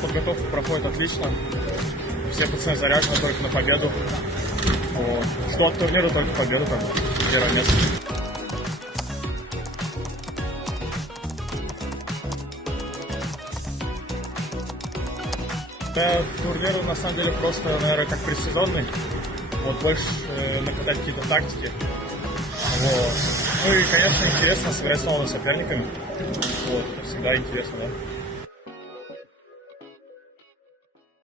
подготовка проходит отлично. Все пацаны заряжены только на победу. Вот. Что от турнира, только победу, там, первое место. Да, турнир на самом деле просто, наверное, как предсезонный. Вот, больше накатать какие-то тактики. Вот. Ну и, конечно, интересно сыграть с новыми соперниками. Вот, всегда интересно, да.